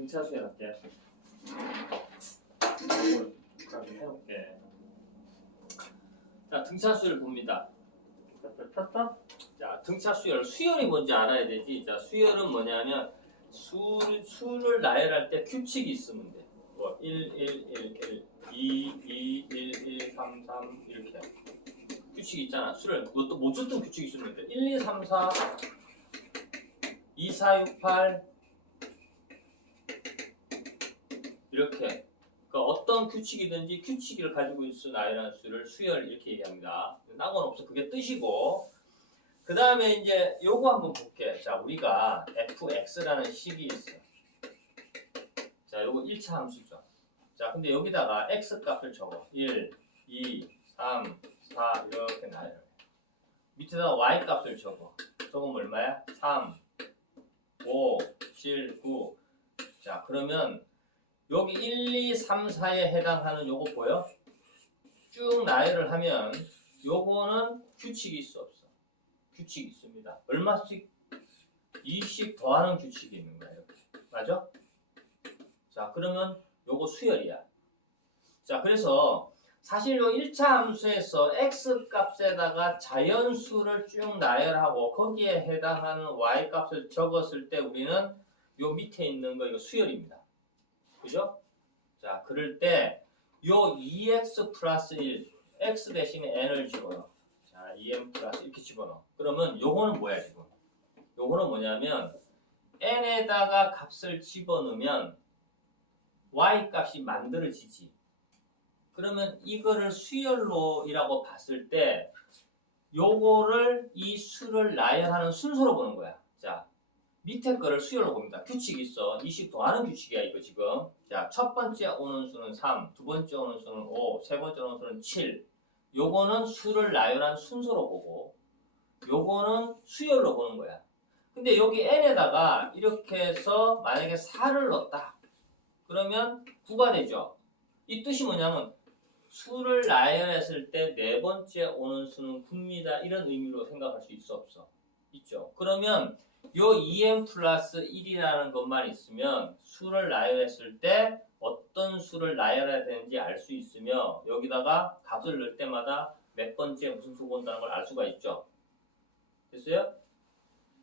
등차 수열 할게. 이걸 해볼게. 자, 등차 수열 봅니다. 자, 등차 수열. 수열이 뭔지 알아야 되지. 자, 수열은 뭐냐면 수, 수를 나열할 때 규칙이 있으면 돼. 뭐 1, 1, 1, 1, 2, 2, 1, 1, 3, 3 이렇게. 규칙이 있잖아. 수를 그것도 못 줬던 규칙이 있으면 돼. 1, 2, 3, 4 2, 4, 6, 8 이렇게 그러니까 어떤 규칙이든지 규칙을 가지고 있는 아이라는 수를 수열 이렇게 얘기합니다. 상관없어. 그게 뜻이고 그 다음에 이제 요거 한번 볼게. 자 우리가 fx라는 식이 있어. 자 요거 1차 함수죠. 자 근데 여기다가 x 값을 적어. 1, 2, 3, 4 이렇게 나열해. 밑에다가 y 값을 적어. 적으면 얼마야? 3, 5, 7, 9. 자, 그러면 여기 1, 2, 3, 4에 해당하는 요거 보여? 쭉 나열을 하면 요거는 규칙이 있어 없어? 규칙이 있습니다. 얼마씩? 2씩 더하는 규칙이 있는. 이렇게. 맞아? 자, 그러면 요거 수열이야. 자, 그래서 사실 요 1차 함수에서 x 값에다가 자연수를 쭉 나열하고 거기에 해당하는 y 값을 적었을 때 우리는 요 밑에 있는 거 이거 수열입니다. 그죠? 자, 그럴 때요 2x 플러스 1, x 대신에 n을 집어넣어. 자, 2n 플러스 이렇게 집어넣어. 그러면 요거는 뭐야 지금? 요거는 뭐냐면 n에다가 값을 집어넣으면 y 값이 만들어지지. 그러면 이거를 수열로이라고 봤을 때 요거를 이 수를 나열하는 순서로 보는 거야. 자, 밑에 거를 수열로 봅니다. 규칙이 있어. 20 더하는 규칙이야, 이거 지금. 자, 첫 번째 오는 수는 3, 두 번째 오는 수는 5, 세 번째 오는 수는 7. 요거는 수를 나열한 순서로 보고 요거는 수열로 보는 거야. 근데 여기 n에다가 이렇게 해서 만약에 4를 넣었다. 그러면 9가 되죠. 이 뜻이 뭐냐면 수를 나열했을 때 네 번째 오는 수는 9입니다. 이런 의미로 생각할 수 있어 없어? 있죠. 그러면 요 2n 플러스 1이라는 것만 있으면 수를 나열했을 때 어떤 수를 나열해야 되는지 알 수 있으며 여기다가 값을 넣을 때마다 몇 번째 무슨 수가 온다는 걸 알 수가 있죠. 됐어요?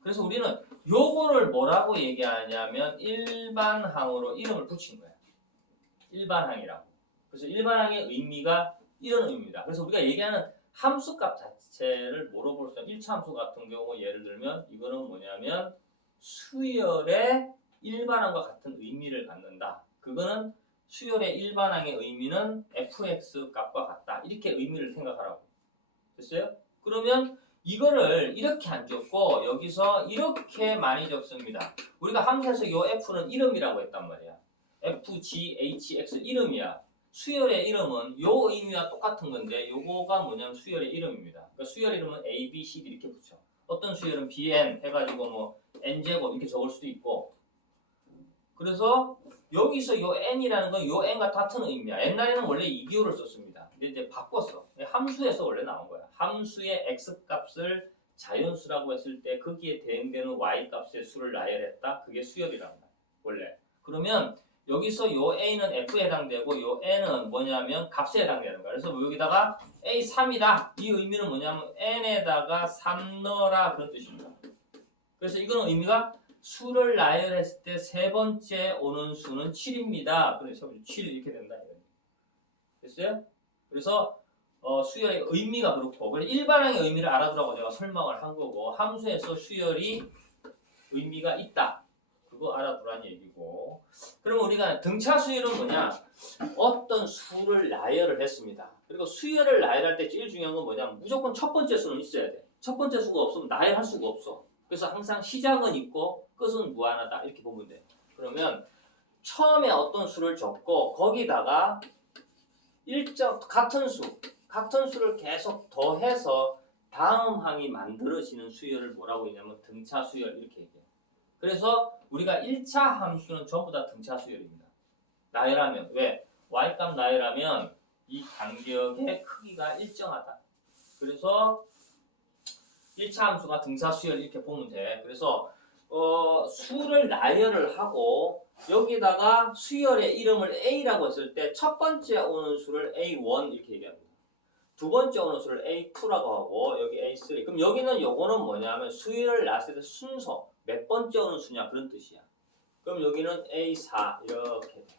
그래서 우리는 요거를 뭐라고 얘기하냐면 일반항으로 이름을 붙인 거야. 일반항이라고. 그래서 일반항의 의미가 이런 의미입니다. 그래서 우리가 얘기하는 함수값 자체 를 뭐로 볼수 있냐? 1차 함수 같은 경우 예를 들면 이거는 뭐냐면 수열의 일반항과 같은 의미를 갖는다. 그거는 수열의 일반항의 의미는 fx 값과 같다. 이렇게 의미를 생각하라고. 됐어요? 그러면 이거를 이렇게 안 적고 여기서 이렇게 많이 적습니다. 우리가 함수에서 요 f는 이름이라고 했단 말이야. f, g, h, x 이름이야. 수열의 이름은 요 의미와 똑같은 건데 요거가 뭐냐면 수열의 이름입니다. 그러니까 수열 이름은 a, b, c 이렇게 붙여. 어떤 수열은 bn 해가지고 뭐 n제곱 이렇게 적을 수도 있고 그래서 여기서 요 n이라는 건 요 n과 같은 의미야. 옛날에는 원래 이 기호를 썼습니다. 근데 이제 바꿨어. 함수에서 원래 나온 거야. 함수의 x 값을 자연수라고 했을 때 거기에 대응되는 y 값의 수를 나열했다. 그게 수열이란 말이야. 원래. 그러면 여기서 요 a는 f에 해당되고 요 n은 뭐냐면 값에 해당되는 거야. 그래서 뭐 여기다가 a 3이다. 이 의미는 뭐냐면 n에다가 3 넣어라 그런 뜻입니다. 그래서 이거는 의미가 수를 나열했을 때 세 번째 오는 수는 7입니다. 그래서 7 이렇게 된다. 됐어요? 그래서 어, 수열의 의미가 그렇고 그래서 일반항의 의미를 알아두라고 제가 설명을 한 거고 함수에서 수열이 의미가 있다. 그거 알아두라는 얘기고 그러면 우리가 등차 수열은 뭐냐? 어떤 수를 나열을 했습니다. 그리고 수열을 나열할 때 제일 중요한 건 뭐냐면 무조건 첫 번째 수는 있어야 돼. 첫 번째 수가 없으면 나열할 수가 없어. 그래서 항상 시작은 있고 끝은 무한하다 이렇게 보면 돼. 그러면 처음에 어떤 수를 적고 거기다가 일정 같은 수, 같은 수를 계속 더해서 다음 항이 만들어지는 수열을 뭐라고 했냐면 등차 수열 이렇게 얘기해요. 그래서 우리가 1차 함수는 전부 다 등차 수열입니다. 나열하면 왜? y값 나열하면 이 간격의 크기가 일정하다. 그래서 1차 함수가 등차 수열 이렇게 보면 돼. 그래서 어, 수를 나열을 하고 여기다가 수열의 이름을 A라고 했을 때 첫 번째 오는 수를 A1 이렇게 얘기합니다. 두 번째 오는 수를 A2라고 하고 여기 A3. 그럼 여기는 요거는 뭐냐면 수열을 나왔을 때 순서 몇 번째 오는 수냐 그런 뜻이야. 그럼 여기는 A4 이렇게 돼.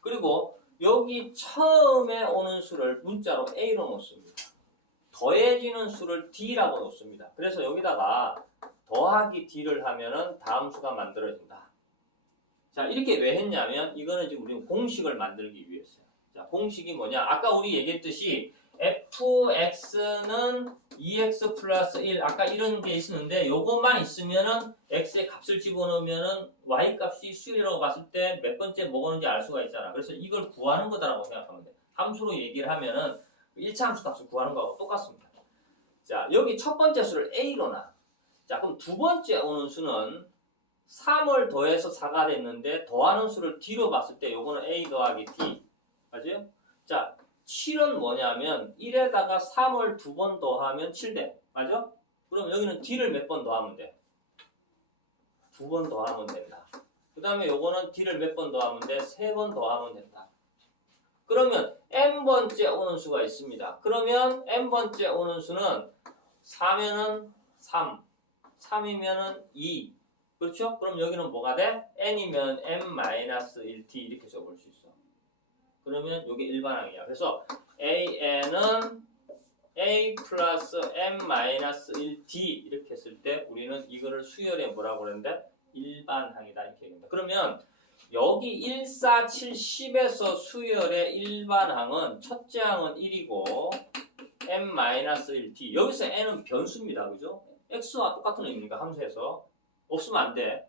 그리고 여기 처음에 오는 수를 문자로 A로 놓습니다. 더해지는 수를 D라고 놓습니다. 그래서 여기다가 더하기 D를 하면은 다음 수가 만들어진다. 자, 이렇게 왜 했냐면 이거는 지금 우리는 공식을 만들기 위해서요. 자, 공식이 뭐냐? 아까 우리 얘기했듯이 fx는 2x 플러스 1 아까 이런 게 있었는데 요것만 있으면은 x의 값을 집어넣으면은 y 값이 수열이라고 봤을 때 몇 번째 먹었는지 알 수가 있잖아. 그래서 이걸 구하는 거다라고 생각하면 돼. 함수로 얘기를 하면은 1차 함수 값을 구하는 거하고 똑같습니다. 자, 여기 첫 번째 수를 a로 놔. 자, 그럼 두 번째 오는 수는 3을 더해서 4가 됐는데 더하는 수를 d로 봤을 때 요거는 a 더하기 d. 맞아요? 자, 7은 뭐냐면 1에다가 3을 두 번 더하면 7돼. 맞아? 그럼 여기는 d를 몇 번 더하면 돼? 두 번 더하면 된다. 그 다음에 요거는 d를 몇 번 더하면 돼? 세 번 더하면 된다. 그러면 n번째 오는 수가 있습니다. 그러면 n번째 오는 수는 4면은 3, 3이면은 2. 그렇죠? 그럼 여기는 뭐가 돼? n이면 n-1t 이렇게 적을 수 있어. 그러면 이게 일반항이야. 그래서 an은 a 플러스 n-1t 이렇게 했을 때 우리는 이거를 수열에 뭐라고 그러는데 일반항이다 이렇게 얘기합니다. 그러면 여기 1, 4, 7, 10에서 수열의 일반항은 첫째 항은 1이고 n-1t 여기서 n은 변수입니다. 그죠? x와 똑같은 의미니까 함수에서 없으면 안 돼.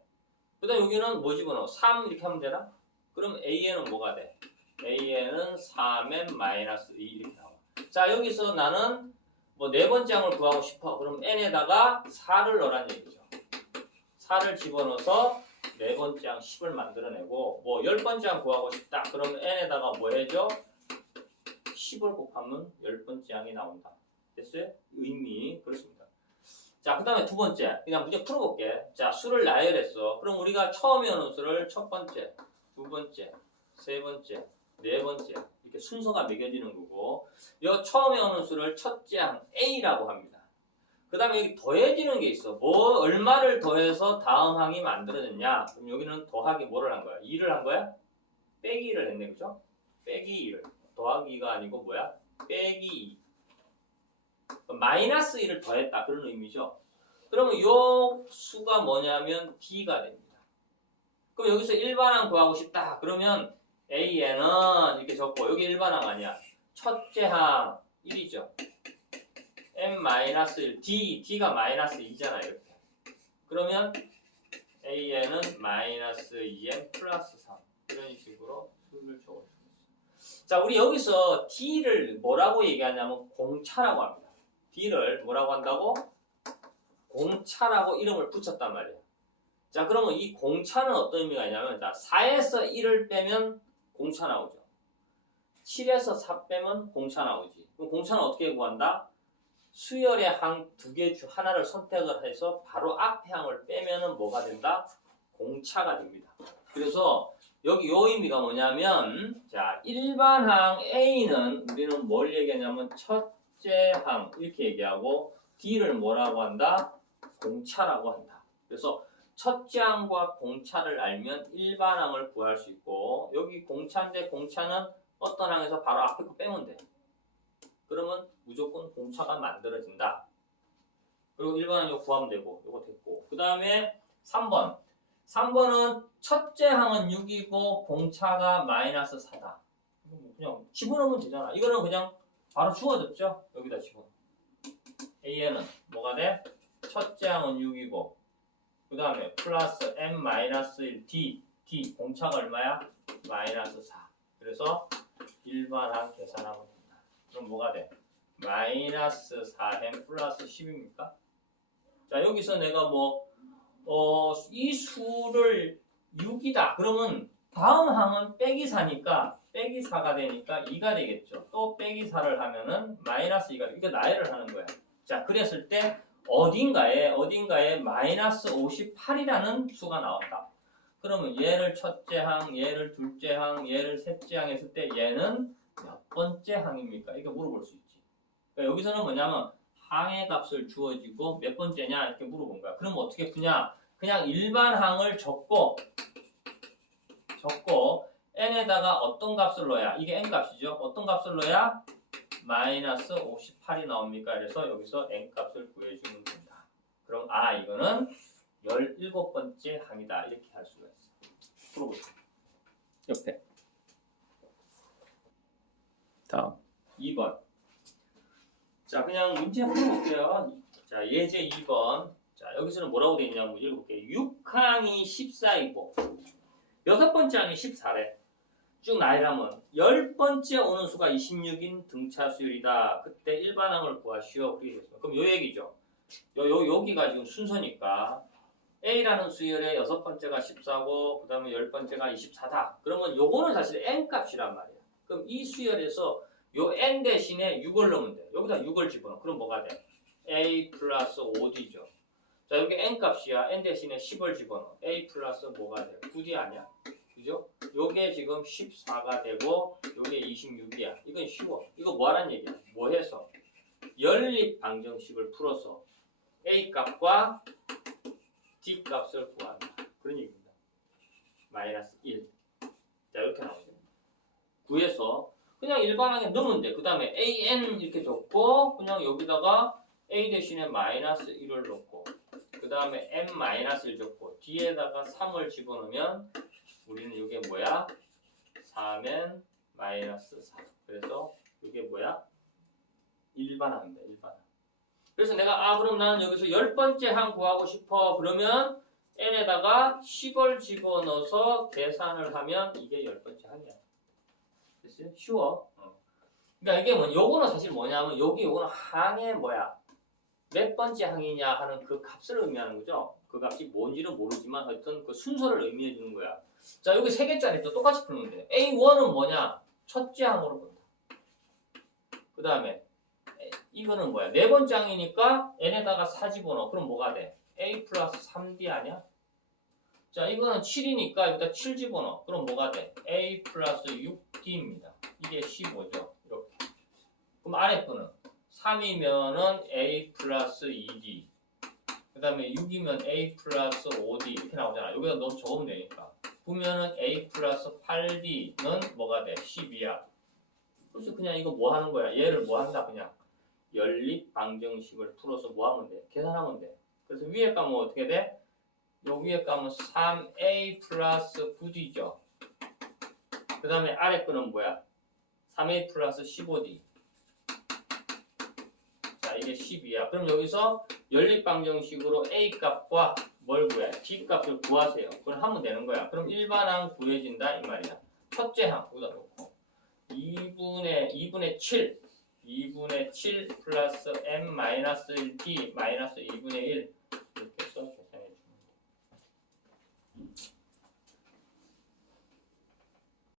그 다음 여기는 뭐 집어넣어? 3 이렇게 하면 되나? 그럼 an은 뭐가 돼? An은 3n 마이너스 2 이렇게 나와. 자 여기서 나는 뭐 네 번째 항을 구하고 싶어. 그럼 n에다가 4를 넣으란 얘기죠. 4를 집어넣어서 네 번째 항 10을 만들어내고 뭐 열 번째 항 구하고 싶다. 그럼 n에다가 뭐 해줘? 10을 곱하면 열 번째 항이 나온다. 됐어요? 의미 그렇습니다. 자, 그 다음에 두 번째. 그냥 문제 풀어볼게. 자, 수를 나열했어. 그럼 우리가 처음에 오는 수를 첫 번째, 두 번째, 세 번째, 네 번째. 이렇게 순서가 매겨지는 거고, 이 처음에 오는 수를 첫째 항 A라고 합니다. 그 다음에 여기 더해지는 게 있어. 뭐, 얼마를 더해서 다음 항이 만들어졌냐? 그럼 여기는 더하기 뭐를 한 거야? 2를 한 거야? 빼기 2를 했네, 그죠? 빼기 2를. 더하기 2가 아니고 뭐야? 빼기 2. 마이너스 1을 더했다 그런 의미죠. 그러면 이 수가 뭐냐면 d가 됩니다. 그럼 여기서 일반항 구하고 싶다. 그러면 a는 이렇게 적고 여기 일반항 아니야. 첫째 항 1이죠. n-1 d d가 마이너스 2잖아 이렇게. 그러면 an은 마이너스 2n 플러스 3 이런 식으로 수를 있어요. 자 우리 여기서 d를 뭐라고 얘기하냐면 공차라고 합니다. D를 뭐라고 한다고? 공차라고 이름을 붙였단 말이에요. 자, 그러면 이 공차는 어떤 의미가 있냐면, 자, 4에서 1을 빼면 공차 나오죠. 7에서 4 빼면 공차 나오지. 그럼 공차는 어떻게 구한다? 수열의 항 두 개 중 하나를 선택을 해서 바로 앞에 항을 빼면은 뭐가 된다? 공차가 됩니다. 그래서 여기 요 의미가 뭐냐면, 자, 일반 항 A는 우리는 뭘 얘기하냐면, 첫 첫째 항 이렇게 얘기하고 D를 뭐라고 한다? 공차라고 한다. 그래서 첫째 항과 공차를 알면 일반항을 구할 수 있고 여기 공차인데 공차는 어떤 항에서 바로 앞에 거 빼면 돼. 그러면 무조건 공차가 만들어진다. 그리고 일반항 이거 구하면 되고 이거 됐고 그 다음에 3번 3번은 첫째 항은 6이고 공차가 마이너스 4다. 그냥 집어넣으면 되잖아. 이거는 그냥 바로 주어졌죠? 여기다 집어. AN은 뭐가 돼? 첫째 항은 6이고 그 다음에 플러스 n-1 d d 공차가 얼마야? 마이너스 4 그래서 일반항 계산하면 된다. 그럼 뭐가 돼? 마이너스 4n 플러스 10입니까? 자 여기서 내가 뭐 어, 이 수를 6이다. 그러면 다음 항은 빼기 4니까 빼기 4가 되니까 2가 되겠죠. 또 빼기 4를 하면은 마이너스 2가 이거 나열을 하는 거야. 자, 그랬을 때 어딘가에 어딘가에 마이너스 58이라는 수가 나온다. 그러면 얘를 첫째 항, 얘를 둘째 항, 얘를 셋째 항 했을 때 얘는 몇 번째 항입니까? 이렇게 물어볼 수 있지. 그러니까 여기서는 뭐냐면 항의 값을 주어지고 몇 번째냐 이렇게 물어본 거야. 그럼 어떻게 푸냐? 그냥 일반 항을 적고 적고 n에다가 어떤 값을 넣어야 이게 n 값이죠. 어떤 값을 넣어야 마이너스 58이 나옵니까? 그래서 여기서 n 값을 구해주면 된다. 그럼 아 이거는 17번째 항이다 이렇게 할 수가 있어. 풀어보세요. 옆에. 다음 2번. 자 그냥 문제 풀어볼게요. 자 예제 2번. 자 여기서는 뭐라고 되어 있냐면 읽어볼게요. 6항이 14이고 여섯 번째 항이 14래. 쭉 나열하면 열 번째 오는 수가 26인 등차 수열이다. 그때 일반항을 구하시오. 그럼 요 얘기죠. 요, 요, 여기가 지금 순서니까 A라는 수열의 여섯 번째가 14고 그 다음에 열 번째가 24다. 그러면 요거는 사실 n 값이란 말이야. 그럼 이 수열에서 요 n 대신에 6을 넣으면 돼. 여기다 6을 집어넣어. 그럼 뭐가 돼? A 플러스 5D죠. 자 여기 n 값이야. n 대신에 10을 집어넣어. A 플러스 뭐가 돼? 9D 아니야? 그죠? 요게 지금 14가 되고 요게 26이야. 이건 쉬워. 이거 뭐 하란 얘기야? 뭐 해서? 연립 방정식을 풀어서 A 값과 D 값을 구한다. 그런 얘기입니다. 마이너스 1. 자, 이렇게 나오죠. 구해서 그냥 일반항에 넣으면 돼. 그 다음에 AN 이렇게 적고 그냥 여기다가 A 대신에 마이너스 1을 넣고 그 다음에 M 마이너스 1 적고 뒤에다가 3을 집어넣으면 우리는 이게 뭐야? 4면 마이너스 4. 그래서 이게 뭐야? 일반항입니다. 일반항. 그래서 내가 아 그럼 나는 여기서 열 번째 항 구하고 싶어. 그러면 n에다가 10을 집어넣어서 계산을 하면 이게 열 번째 항이야. 됐어요? 쉬워. 어. 그러니까 이게 뭐 요거는 사실 뭐냐면 여기 요거는 항의 뭐야? 몇 번째 항이냐 하는 그 값을 의미하는 거죠. 그 값이 뭔지는 모르지만 하여튼 그 순서를 의미해 주는 거야. 자, 여기 세 개짜리 또 똑같이 푸는 데 A1은 뭐냐? 첫째 항으로 본다. 그 다음에 이거는 뭐야? 네 번째 항이니까 n에다가 4 집어넣어. 그럼 뭐가 돼? a 플러스 3d 아니야? 자, 이거는 7이니까 여기다 7 집어넣어. 그럼 뭐가 돼? a 플러스 6d입니다. 이게 15죠. 이렇게. 그럼 아래 거는 3이면은 a 플러스 2d. 그 다음에 6이면 a 플러스 5d 이렇게 나오잖아. 여기다 넣어 적으면 되니까. 9면은 a 플러스 8d는 뭐가 돼? 10이야. 그래서 그냥 이거 뭐 하는 거야? 얘를 뭐 한다 그냥 연립 방정식을 풀어서 뭐 하면 돼? 계산하면 돼. 그래서 위에 값은 어떻게 돼? 요 위에 값은 3a 플러스 9d죠. 그 다음에 아래 거는 뭐야? 3a 플러스 15d. 자 이게 10이야. 그럼 여기서 연립 방정식으로 a 값과 뭘 구해? d 값을 구하세요. 그걸 하면 되는 거야. 그럼 일반항 구해진다 이 말이야. 첫째 항 여기다 놓고 2분의 2분의 7 2분의 7 플러스 m 마이너스 1 d 마이너스 2분의 1